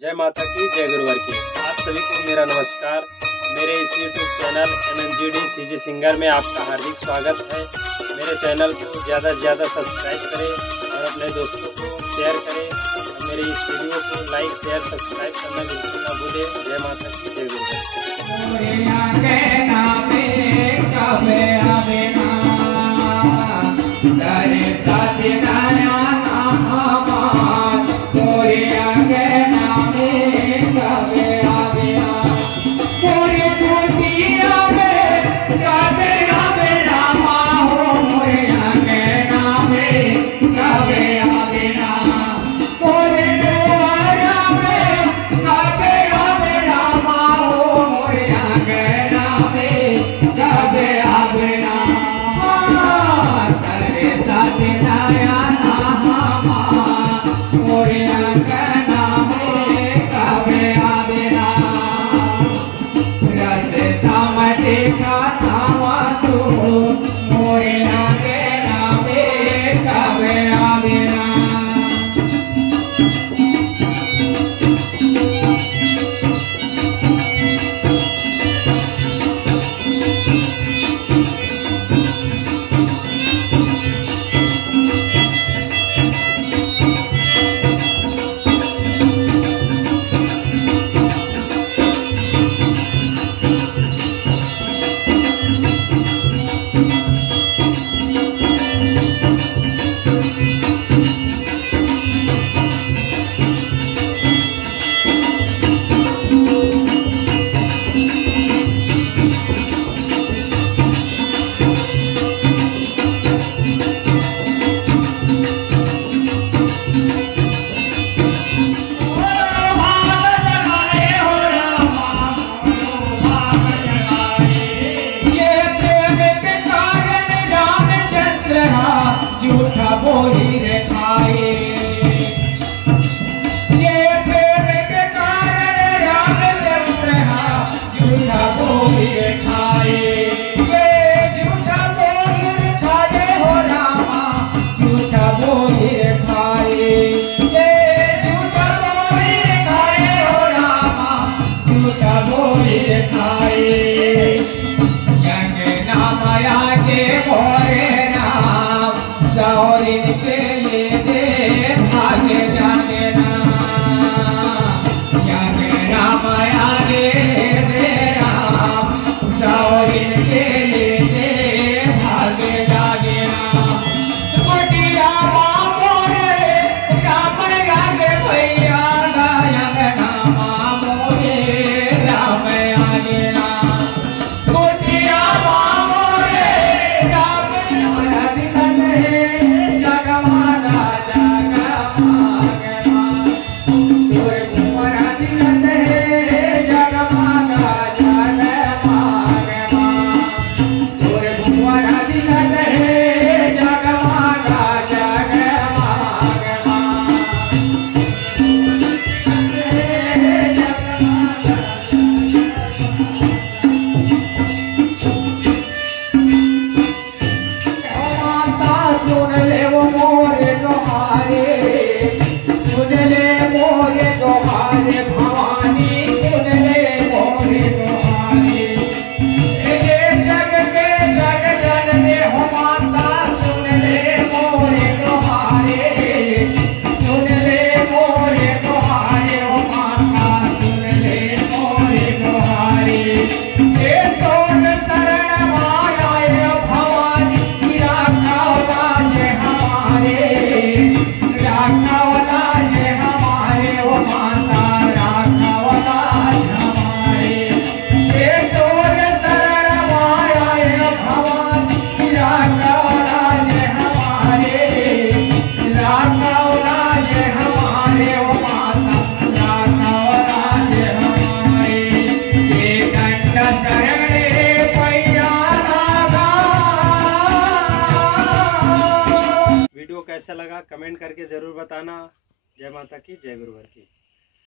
जय माता की, जय गुरुवर की। आप सभी को मेरा नमस्कार। मेरे इस YouTube channel MNGD CG singer में आपका हार्दिक स्वागत है। मेरे चैनल को ज़्यादा से ज़्यादा सब्सक्राइब करें और अपने दोस्तों को शेयर करें और मेरे इस वीडियो को लाइक शेयर सब्सक्राइब करना बिल्कुल ना भूलें। जय माता की, जय गुरुवर झूठा बोली रे खाए, ये प्रेम के कारण रामचंद्र झूठा बोली रे खाए, ये झूठा बोली रे खाए हो रामा, झूठा बोली रे खाए, ये झूठा बोली रे खाए हो रामा, झूठा बोली रे खाए। जंग नाम आगे भोरे सौरी के लिए भाग्य जाने ना, राम आगे राम सौरी के लिए भाग्य जागे ना। कुटिया मोरे राम आगे भैया गायक नाम मोरे राम आगे ना। कुटिया मोरे राम वीडियो कैसा लगा कमेंट करके ज़रूर बताना। जय माता की, जय गुरुवर की।